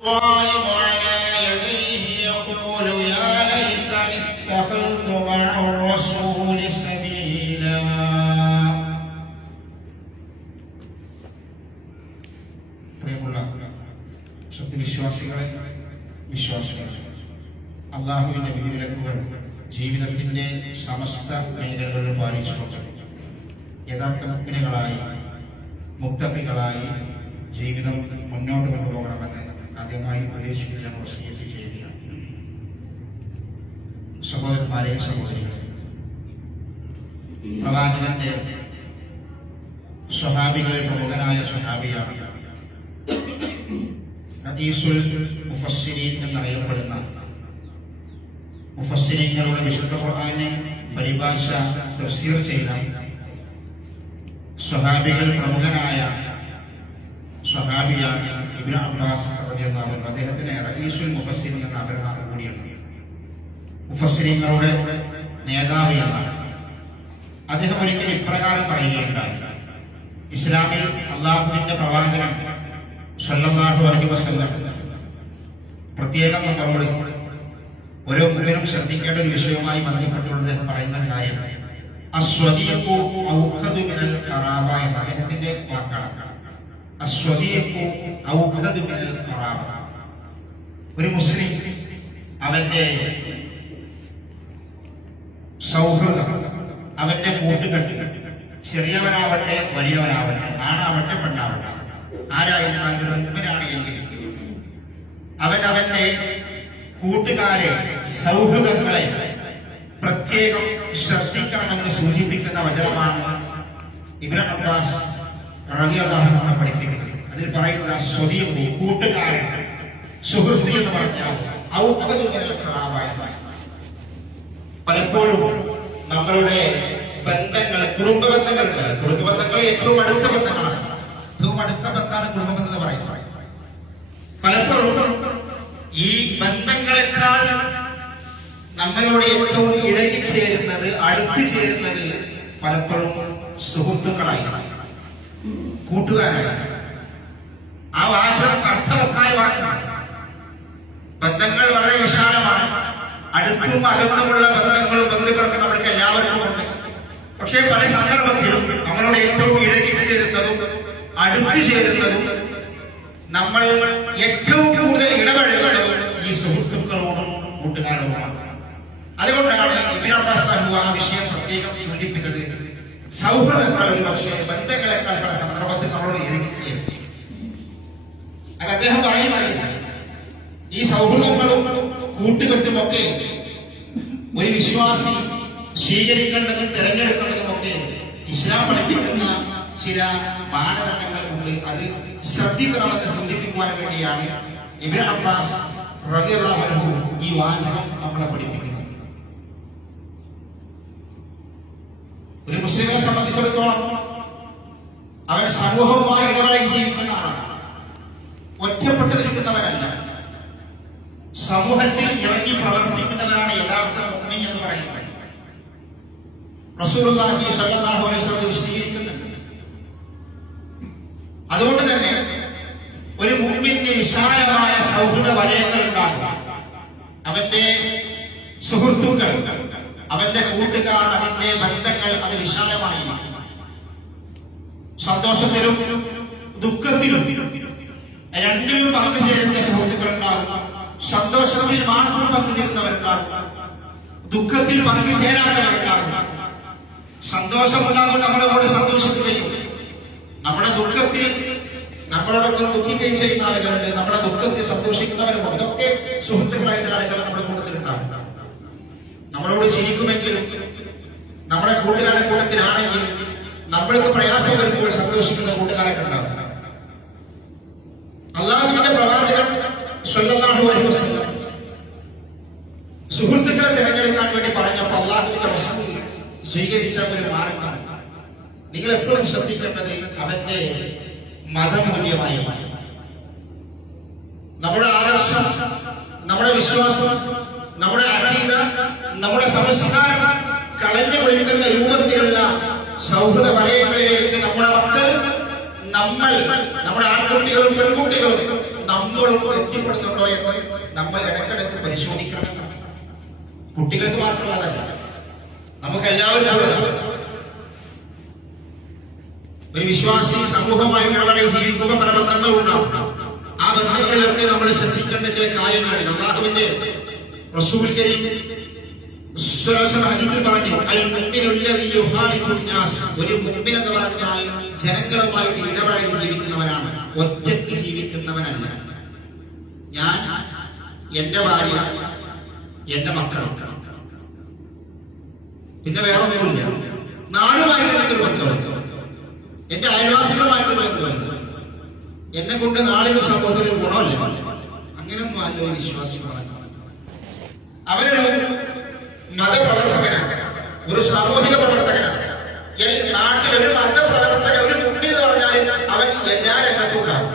الظالم على يديه يقول يا ليتني اتخذت مع الرسول سبيلا. പ്രിയമുള്ള സത്യവിശ്വാസികളെ, വിശ്വാസികളെ, അല്ലാഹുവിന്റെ വിധിവിലക്കുകൾ ജീവിതത്തിന്റെ സമസ്ത മേഖലകളിൽ പാലിച്ചുകൊണ്ട് യഥാർത്ഥ മുഅ്മിനുകളായി മുത്തഖികളായി ജീവിതം മുന്നോട്ട് കൊണ്ടുപോകണമെന്ന് ആദ്യമായി ഉപദേശിക്കുന്ന ഞാൻ വസിയത്ത് ചെയ്യുകയാണ്. സഹോദരന്മാരെ, സഹോദരികളെ, പ്രവാചകന്റെ സ്വഹാബികളിൽ പ്രമുഖനായ സ്വഹാബിയാണ് റഈസുൽ മുഫസ്സിരീൻ എന്നറിയപ്പെടുന്ന മുഫസ്സിരീങ്ങളുടെ വിശുദ്ധ ഖുർആനെ പരിഭാഷ തഫ്സീർ ചെയ്ത സ്വഹാബികൾ പ്രമുഖനായ സ്വഹാബിയാണ് ഇബ്നു അബ്ബാസ് റളിയല്ലാഹു അൻഹു. അദ്ദേഹത്തിന് റഈസുൽ മുഫസ്സിരീൻ എന്ന അപരനാമം കൂടിയുണ്ട്. മുഫസ്സിരീങ്ങളുടെ നേതാവ് എന്നാണ്. അദ്ദേഹം ഒരിക്കലും ഇപ്രകാരം പറയുകയുണ്ടായി: ഇസ്ലാമിൽ അല്ലാഹുവിന്റെ പ്രവാചകൻ സ്വല്ലല്ലാഹു അലൈഹി വസല്ലം പ്രത്യേകം നമ്മൾ ഓരോ മുഅ്മിനും ശ്രദ്ധിക്കേണ്ട ഒരു വിഷയവുമായി ബന്ധപ്പെട്ടുകൊണ്ട് പറയുന്ന കാര്യം അസ്വദീഖു ഔഖദു മിനൽ ഖറാബ എന്ന അദ്ദേഹത്തിന്റെ വാക്കാണ്. അസ്വദീഖു ഔഖദു മിനൽ ഖറാബ. ഒരു മുസ്ലിം അവന്റെ സൗഹൃദം, അവന്റെ കൂട്ടുകെട്ട്, ചെറിയവനാവട്ടെ വലിയവനാവട്ടെ, ആണാവട്ടെ പെണ്ണാവട്ടെ, ആരായിരുന്നാലും ഒരു മുഅ്മിനാണ് എങ്കിൽ അവന്റെ കൂട്ടുകാരെ, സൗഹൃദങ്ങളെ പ്രത്യേകം ശ്രദ്ധിക്കണമെന്ന് സൂചിപ്പിക്കുന്ന വചനമാണ് ഇബ്നു അബ്ബാസ് റളിയല്ലാഹു അൻഹു പഠിപ്പിക്കുന്നത്. അതിൽ പറയുന്നത് സ്വദീഖു, കൂട്ടുകാരൻ, സുഹൃത്ത് എന്ന് പറഞ്ഞാൽ ഔഖദു മിനൽ ഖറാബ. പലപ്പോഴും നമ്മളുടെ ബന്ധങ്ങൾ, കുടുംബ ബന്ധങ്ങൾ ഏറ്റവും അടുത്ത ബന്ധങ്ങളാണ്. ഏറ്റവും അടുത്ത ബന്ധമാണ് കുടുംബബന്ധം എന്ന് പറയുന്നത്. പലപ്പോഴും ഈ ബന്ധങ്ങളെക്കാൾ നമ്മളോട് ഏറ്റവും ഇഴകിച്ചേരുന്നത്, അടുത്ത് ചേരുന്നത് പലപ്പോഴും സുഹൃത്തുക്കളായി, കൂട്ടുകാരായി. ആ വാചകം അർത്ഥവത്തായ വാക്കാണ്. ബന്ധങ്ങൾ വളരെ വിശാലമാണ്. അടുത്തും അകന്നുമുള്ള ബന്ധങ്ങളും ബന്ധുക്കളൊക്കെ നമ്മൾക്ക് എല്ലാവർക്കും ഉണ്ട്. പക്ഷേ പല സന്ദർഭത്തിലും നമ്മളോട് ഏറ്റവും ഇഴകിച്ചേരുന്നതും അടുത്ത് ചേരുന്നതും നമ്മൾ ഏറ്റവും കൂടുതൽ ഇടപഴകുന്നതും ഈ സുഹൃത്തുക്കളോടും കൂട്ടുകാരോടുമാണ്. അതുകൊണ്ടാണ് ഇബ്നു അബ്ബാസ് ആ വിഷയം പ്രത്യേകം സൂചിപ്പിച്ചത്. സൗഹൃദങ്ങൾ ഒരു പക്ഷേ ബന്ധങ്ങളെക്കാൾ പല സന്ദർഭത്തിൽ നമ്മളോട് ഇഴകിച്ചേരും. അത് അദ്ദേഹം പറയുന്നത് ഈ സൗഹൃദങ്ങളും കൂട്ടുകെട്ടുമൊക്കെ ഒരു വിശ്വാസി സ്വീകരിക്കേണ്ടതും തിരഞ്ഞെടുക്കേണ്ടതുമൊക്കെ ഇസ്ലാം പഠിപ്പിക്കുന്ന ചില മാനദണ്ഡങ്ങൾ ഉണ്ട്. അത് ശ്രദ്ധിക്കണമെന്ന് സൂചിപ്പിക്കുവാൻ വേണ്ടിയാണ് ഇബ്നു അബ്ബാസ് റളിയല്ലാഹു അൻഹു ഈ വാചകം നമ്മളെ പഠിപ്പിക്കുന്നത്. ഒരു മുസ്ലിമിനെ സംബന്ധിച്ചിടത്തോളം അവൻ സമൂഹവുമായി ഇടപഴകി ജീവിക്കുന്ന ആളാണ്. ഒറ്റപ്പെട്ടു നിൽക്കുന്നവരല്ല, സമൂഹത്തിൽ ഇറങ്ങി പ്രവർത്തിക്കുന്നവരാണ് യഥാർത്ഥ മുഅ്മിൻ എന്ന് പറയുന്നത്. റസൂലുള്ളാഹി സ്വല്ലല്ലാഹു അലൈഹി വസല്ലം വിശദീകരിക്കുന്നുണ്ട്. അതുകൊണ്ട് തന്നെ ഒരു മുഅ്മിന് വിശാലമായ സൗഹൃദ വലയങ്ങൾ ഉണ്ടാകും. അവന്റെ സുഹൃത്തുക്കൾ, അവന്റെ കൂട്ടുകാർ, അതിന്റെ ബന്ധങ്ങൾ അത് വിശാലമായി സന്തോഷത്തിലും ദുഃഖത്തിലും രണ്ടിലും പങ്കുചേരുന്ന സുഹൃത്തുക്കൾ ഉണ്ടാകും. സന്തോഷത്തിൽ മാത്രം പങ്കുചേരുന്നവരുണ്ടാകും, ദുഃഖത്തിൽ പങ്കുചേരാത്തവരുണ്ടാകും. സന്തോഷമുണ്ടാകും, നമ്മുടെ കൂടെ സന്തോഷിക്കുകയും നമ്മുടെ ദുഃഖത്തിൽ നമ്മളോടൊക്കെ ദുഃഖിക്കുകയും ചെയ്യുന്ന ആളുകളുണ്ട്. നമ്മുടെ ദുഃഖത്തിൽ സന്തോഷിക്കുന്നവരുമുണ്ട്. ഇതൊക്കെ സുഹൃത്തുക്കളായിട്ടുള്ള ആളുകൾ നമ്മുടെ കൂട്ടത്തിലുണ്ടാകും. നമ്മളോട് ചിരിക്കുമെങ്കിലും, നമ്മുടെ കൂട്ടുകാരുടെ കൂട്ടത്തിലാണെങ്കിലും നമ്മൾക്ക് പ്രയാസം വരുമ്പോൾ സന്തോഷിക്കുന്ന കൂട്ടുകാരൊക്കെ ഉണ്ടാകും. അല്ലാഹുവിന്റെ പ്രവാചകൻ സ്വല്ലല്ലാഹു അലൈഹി വസല്ലം സുഹൃത്തുക്കളെ തിരഞ്ഞെടുക്കാൻ വേണ്ടി പറഞ്ഞപ്പോൾ അല്ലാഹുവിന്റെ റസൂൽ സ്വീകരിച്ച ഒരു മാർഗം, നിങ്ങൾ എപ്പോഴും ശ്രദ്ധിക്കേണ്ടത് അവന്റെ മതമൂല്യമായി, നമ്മുടെ ആദർശം, നമ്മുടെ വിശ്വാസം, നമ്മുടെ അഖീദ, നമ്മുടെ സംസ്കാരം കളഞ്ഞു ഒഴുക്കുന്ന രൂപത്തിലുള്ള സൗഹൃദ വലയങ്ങളിലേക്ക് നമ്മുടെ മക്കൾ, നമ്മുടെ ആൺകുട്ടികളും പെൺകുട്ടികളും നമ്മ ഇപ്പോഴും എത്തിപ്പെടുന്നുണ്ടോ എന്ന് നമ്മൾ ഇടയ്ക്കിടയ്ക്ക് പരിശോധിക്കണം. കുട്ടികൾക്ക് മാത്രമല്ല, നമുക്ക് എല്ലാവരും ഒരു വിശ്വാസി സമൂഹമായി ഇടപെടൽ ജീവിക്കുന്ന പല ബന്ധങ്ങളും ഉണ്ടാവും. ആ ബന്ധങ്ങളിലൊക്കെ നമ്മൾ ശ്രദ്ധിക്കേണ്ട ചില കാര്യങ്ങളുണ്ട്. അല്ലാഹുവിന്റെ റസൂൽ കരീം ഹദീസിൽ പറഞ്ഞു, അൽ മുഅ്മിനുല്ലദീ യുഖാലിഖുൻ നാസ്, ഒരു മുഅ്മിൻ എന്ന് പറഞ്ഞാൽ ജനങ്ങളുമായി ഇടപെടൽ ജീവിക്കുന്നവനാണ്, ഒറ്റയ്ക്ക് ജീവിക്കുന്നവനല്ല. ഞാൻ, എന്റെ ഭാര്യ, എന്റെ മക്കൾ, പിന്നെ വേറെ ഒന്നുമില്ല. നാടുമായിട്ട് എനിക്കൊരു ബന്ധമുണ്ട്, എന്റെ അയൽവാസികളുമായിട്ടുള്ള ബന്ധമുണ്ട്. എന്നെ കൊണ്ട് നാളെ സമൂഹത്തിന് ഗുണമില്ല. അങ്ങനെയൊന്നും അല്ല ഒരു വിശ്വാസി പറഞ്ഞു. അവനൊരു മതപ്രവർത്തകനാണ്, ഒരു സാമൂഹിക പ്രവർത്തകനാണ്. നാട്ടിൽ ഒരു മതപ്രവർത്തകൻ, ഒരു മുമ്പിൽ എന്ന് പറഞ്ഞാൽ അവൻ എല്ലാ രംഗത്തും ഉണ്ടാവും.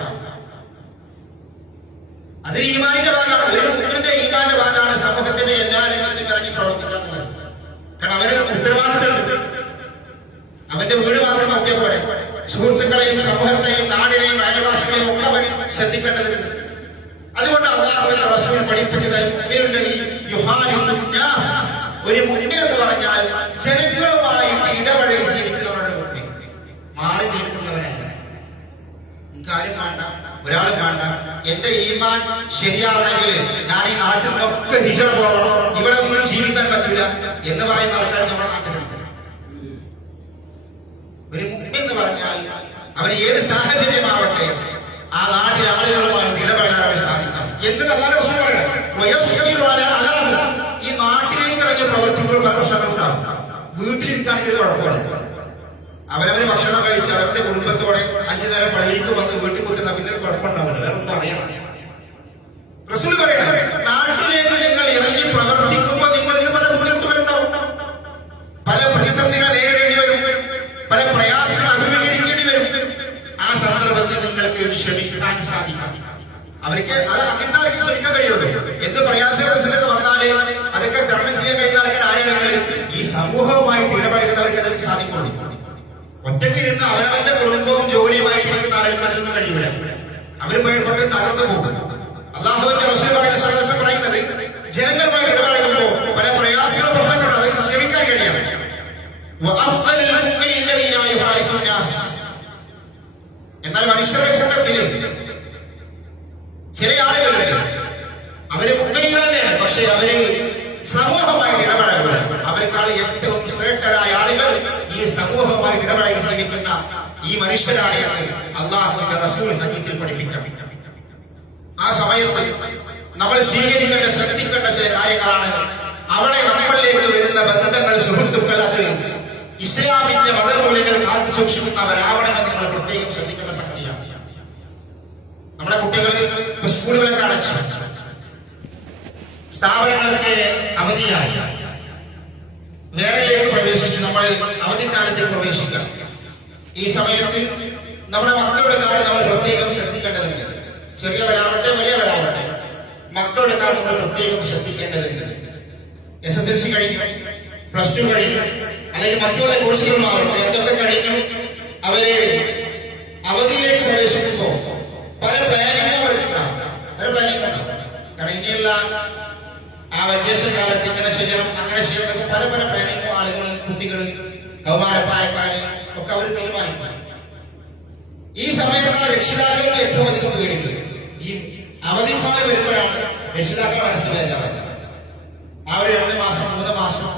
അത് ഈമാനിന്റെ ഭാഗമാണ്. ഒരു മുമ്പിന്റെ ഈമാന്റെ ഭാഗമാണ് സമൂഹത്തിന്റെ എല്ലാ രംഗത്തും ഇറങ്ങി പ്രവർത്തിക്കുക എന്നുള്ളത്. കാരണം അവന് ഉത്തരവാദിത്തമുണ്ട്. അവന്റെ വീട് മാത്രം നോക്കിയ പോലെ സുഹൃത്തുക്കളെയും സമൂഹത്തെയും നാടിനെയും അയൽവാസികളെയും ഒക്കെ അവൻ ശ്രദ്ധിക്കേണ്ടതുണ്ട്. അതുകൊണ്ട് അല്ലാഹുവിന്റെ റസൂൽ പഠിപ്പിച്ചത് ഒരു മുഅ്മിൻ എന്ന് പറഞ്ഞാൽ ജനങ്ങളുമായി ഇടപെടൽ ജീവിക്കുന്നവരുടെ മുമ്പിൽ മാറി നിൽക്കുന്നവരല്ല. കാര്യം വേണ്ട, ഒരാളും വേണ്ട. എന്റെ ഈമാൻ ശരിയാണെങ്കിൽ ഞാൻ ഈ നാട്ടിൽ നിന്നൊക്കെ ഹിജറ പോകണം, ഇവിടെ ഒന്നും ജീവിക്കാൻ പറ്റില്ല എന്ന് പറയുന്ന ആൾക്കാർ നമ്മുടെ നാട്ടിലുണ്ട്. ഒരു മുഅ്മിൻ എന്ന് പറഞ്ഞാൽ അവർ ഏത് സാഹചര്യമാവട്ടെ ആ നാട്ടിലെ ആളുകളുമായി ഇടപെടാൻ അവർ സാധിക്കണം. എന്തിന് അല്ലാതെ പ്രശ്നം പറയണം. ഈ നാട്ടിലേക്ക് ഇറങ്ങി പ്രവർത്തിക്കുമ്പോൾ പല പ്രശ്നങ്ങളുണ്ടാകും. വീട്ടിലിരിക്കുകയാണെങ്കിൽ കുഴപ്പമില്ല. അവരവര് ഭക്ഷണം കഴിച്ച് അവരുടെ കുടുംബത്തോടെ 5 നേരം പള്ളിക്ക് വന്ന് വീട്ടിൽ കുത്തുന്ന പിന്നെ കുഴപ്പമുണ്ടാവില്ല. വേറെ ഒന്നും അറിയണം. റസൂൽ പറയണം, നാട്ടിലേക്ക് നിങ്ങൾ ഇറങ്ങി പ്രവർത്തിക്കുമ്പോൾ നിങ്ങൾക്ക് പല ബുദ്ധിമുട്ടുകളുണ്ടാവും, പല പ്രതിസന്ധികൾ നേരിടേണ്ടി വരും, പല പ്രയാസങ്ങൾ അഭിമുഖീകരിക്കേണ്ടി വരും. ആ സന്ദർഭത്തിൽ നിങ്ങൾക്ക് ക്ഷമിക്കാൻ സാധിക്കണം. അവർക്ക് അത് അങ്ങനത്തെ ക്ഷമിക്കാൻ കഴിയുള്ളൂ. എന്ത് പ്രയാസങ്ങളൊക്കെ വന്നാലേ അതൊക്കെ തരണം ചെയ്യാൻ കഴിയുന്ന ആൾക്കാർ ആരെങ്കിലും ഈ സമൂഹവുമായിട്ട് ഇടപഴകുന്നവർക്ക് അതിന് സാധിക്കുള്ളൂ. ഒറ്റയ്ക്ക് ഇരുന്ന് അവരവന്റെ കുടുംബവും ജോലിയുമായിട്ട് ഇരിക്കുന്ന ആളുകൾക്ക് അതിനൊന്നും കഴിയൂല. അവർ പോയിട്ട് തകർന്നു പോകും. അല്ലാഹുവിന്റെ റസൂൽ പറയുന്നത് ജനങ്ങളുമായി ഇടപഴകുമ്പോൾ പല പ്രയാസങ്ങളും പ്രശ്നങ്ങളുണ്ട്, അത് ക്ഷമിക്കാൻ കഴിയണം. എന്നാൽ മനുഷ്യരുടെ കൂട്ടത്തില് ചില ആളുകളുണ്ട്, അവര് മുഖ്യങ്ങൾ തന്നെയാണ്, പക്ഷെ അവര് സമൂഹമായിട്ട് ഇടപഴകുക. അവർക്കാൾ ഏറ്റവും ശ്രേഷ്ഠരായ ആളുകൾ ഈ സമൂഹമായി ഇടപഴകി ശ്രമിക്കുന്ന ഈ മനുഷ്യരാണ് എന്ന് അല്ലാഹുവിന്റെ റസൂൽ ഹദീസിൽ പഠിപ്പിക്കണം. ആ സമയത്ത് നമ്മൾ സ്വീകരിക്കേണ്ട, ശ്രദ്ധിക്കേണ്ട ചില കാര്യങ്ങളാണ്. അവിടെ നമ്മളിലേക്ക് വരുന്ന ബന്ധങ്ങൾ, സുഹൃത്തുക്കൾ, അത് ഇസ്ലാമിന്റെ മതമൂല്യങ്ങൾ കാത്തു സൂക്ഷിക്കുന്നവരാവണമെന്ന് നമ്മൾ പ്രത്യേകം ശ്രദ്ധിക്കേണ്ട സംഗതിയാണ്. നമ്മുടെ കുട്ടികൾ സ്കൂളുകളൊക്കെ അടച്ചു, സ്ഥാപനങ്ങളൊക്കെ അവധിയായി, വേറെയിലേക്ക് പ്രവേശിച്ചു. നമ്മൾ അവധിക്കാലത്തിൽ പ്രവേശിക്കുക. ഈ സമയത്ത് നമ്മുടെ മക്കളുടെ കാര്യം നമ്മൾ പ്രത്യേകം ശ്രദ്ധിക്കേണ്ടതുണ്ട്. ചെറിയവരാവട്ടെ വലിയവരാവട്ടെ, മക്കളുടെ കാര്യം നമ്മൾ പ്രത്യേകം ശ്രദ്ധിക്കേണ്ടതുണ്ട്. SSLC കഴിഞ്ഞു, +2 കഴിഞ്ഞു, അല്ലെങ്കിൽ മറ്റുള്ള കോഴ്സുകളുമാവട്ടെ, അതൊക്കെ കഴിഞ്ഞു അവര് അവധിയിലേക്ക് പ്രവേശിക്കുമ്പോൾ പല പ്ലാനിങ്ങും അവർക്കുണ്ടാവും. പല പ്ലാനിങ് ഉണ്ടാവും. കാരണം ഇനിയുള്ള ആ വെക്കേഷൻ കാലത്ത് ഇങ്ങനെ ചെയ്യണം, അങ്ങനെ ചെയ്യണം, പല പല പ്ലാനിങ്ങും ആളുകൾ, കുട്ടികൾ, കൗമാരപ്രായക്കാര് ഒക്കെ അവർ തീരുമാനിക്കും. ഈ സമയത്താണ് രക്ഷിതാക്കളുടെ ഏറ്റവും അധികം പേടിക്കുന്നത്. ഈ അവധിക്കാലം വരുമ്പോഴാണ് രക്ഷിതാക്കൾ മനസ്സിൽ വേചാറുള്ളത്. ആ ഒരു 2 മാസം 3 മാസം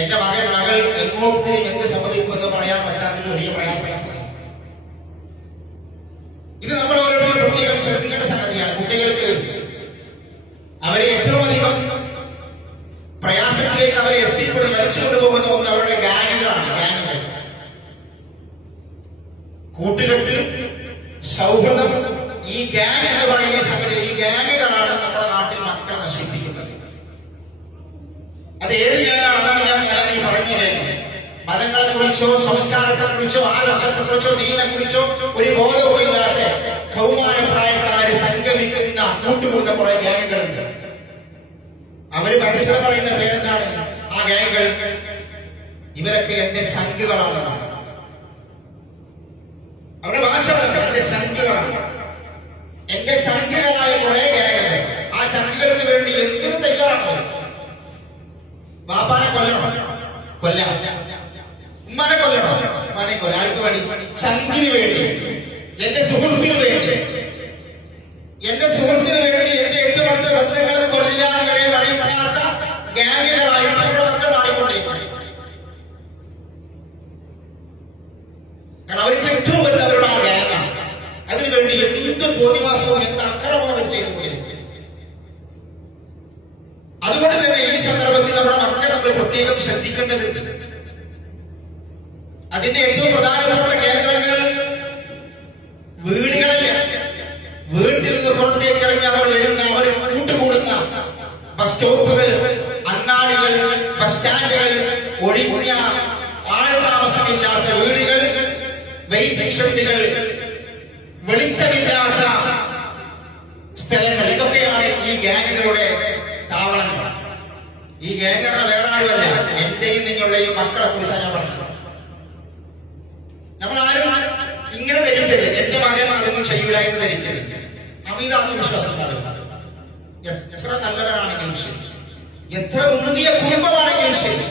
എന്റെ മകൾ എങ്ങോട്ടും എന്ത് സംഭവിക്കുമെന്ന് പറയാൻ പറ്റാത്തൊരു വലിയ പ്രയാസമാണ്. ഇത് നമ്മൾ ഓരോരുത്തരും പ്രത്യേകം ശ്രദ്ധിക്കേണ്ട സംഗതിയാണ്. കുട്ടികൾക്ക് അവരെ ഏറ്റവും അധികം പ്രയാസത്തിലേക്ക് അവരെ എത്തിപ്പെടുന്ന, വലിച്ചുകൊണ്ട് പോകുന്ന ഒന്ന് അവരുടെ ഗാനുകളാണ്. ഗാനുകൾ, കൂട്ടുകെട്ട്, സൗഹൃദം. ഈ ഗാങ് എന്ന് പറയുന്ന സംഗതി, ഈ ഗാനുകളാണ് നമ്മുടെ നാട്ടിൽ മക്കളെ നശിപ്പിക്കുന്നത്. അത് ഏത് ഗാനാണ്? അതാണ് ഞാൻ ഈ പറഞ്ഞത്. മതങ്ങളെ കുറിച്ചോ സംസ്കാരത്തെ കുറിച്ചോ ആദർശത്തെ കുറിച്ചോ ദീനിനെ കുറിച്ചോ ഒരു ബോധവും ഇല്ലാതെ കൗമാരപ്രായക്കാര് സംഗമിക്കുന്ന കൂട്ടുകൂടുന്ന കുറെ ഗാനുകളുണ്ട്. അവര് പരസ്പരം പറയുന്ന പേരെന്താണ്? ആ ഗാനുകൾ, ഇവരൊക്കെ എന്റെ ചങ്കുകളാണ്. അവരുടെ ഭാഷ എന്റെ ചങ്കുകളാണ്. എന്റെ ചങ്കികളായ കുറെ ഗ്യാങ്ങുകൾ, ആ ചങ്കികൾക്ക് വേണ്ടി എന്തിനും തയ്യാറാണ്. ബാപ്പാനെ കൊല്ലണം, കൊല്ലാം. ഉമ്മാനെ കൊല്ലണം, ഉമ്മാനെ കൊല്ലാം. ആർക്ക് വേണ്ടി? ചങ്കിന് വേണ്ടി, എന്റെ സുഹൃത്തിന് വേണ്ടി. എന്റെ സുഹൃത്തിന് വേണ്ടി എന്റെ ഏറ്റവും അടുത്ത ബന്ധങ്ങളെ കൊല്ലാൻ വരെ വഴിപ്പെടാത്ത ഗ്യാങ്ങുകളായി നമ്മുടെ മക്കൾ മാറിക്കൊണ്ടിരിക്കും. കാരണം അവർക്ക് ഏറ്റവും വലുത് അവരുടെ ആ ഗ്യാങ്ങാണ്. അതിനുവേണ്ടി എന്ത് തോന്നിവാസവും എന്ത് അക്രമവും അവർ ചെയ്തുകൊണ്ടിരിക്കും. അതുകൊണ്ട് തന്നെ ഈ സന്ദർഭത്തിൽ നമ്മുടെ മക്കളെ നമ്മൾ പ്രത്യേകം ശ്രദ്ധിക്കേണ്ടതുണ്ട്. അതിന്റെ ഏറ്റവും പ്രധാനപ്പെട്ട കേന്ദ്രങ്ങൾ വീടുകളല്ല. വീട്ടിൽ നിന്ന് പുറത്തേക്ക് ഇറങ്ങി അവർ വരുന്ന, അവർ കൂട്ടുകൂടുന്ന ബസ് സ്റ്റോപ്പുകൾ, അങ്ങാടികൾ, ബസ് സ്റ്റാൻഡുകൾ, ഒഴിഞ്ഞ ആൾതാമസമില്ലാത്ത വീടുകൾ, വെയിറ്റിംഗ് ഷെഡുകൾ, വെളിച്ചമില്ലാത്ത സ്ഥലങ്ങൾ, ഇതൊക്കെയാണ് ഈ ഗ്യാങ്ങുകളുടെ താവളങ്ങൾ. ഈ ഗ്യാങ്ങുകളുടെ വേറെ ആരുമല്ല, എന്റെയും നിങ്ങളുടെയും മക്കളെ കുറിച്ചാണ് ഞാൻ പറഞ്ഞത്. നമ്മളാരും ഇങ്ങനെ ധരിക്കരുത്, എന്റെ മകൻ അതൊന്നും ചെയ്യൂല എന്ന് ധരിക്കരുത്. അമിതാത്മവിശ്വാസം ഉണ്ടാവില്ല. എത്ര നല്ലവരാണെങ്കിലും ശരി, എത്ര മുന്തിയ കുടുംബമാണെങ്കിലും ശരി,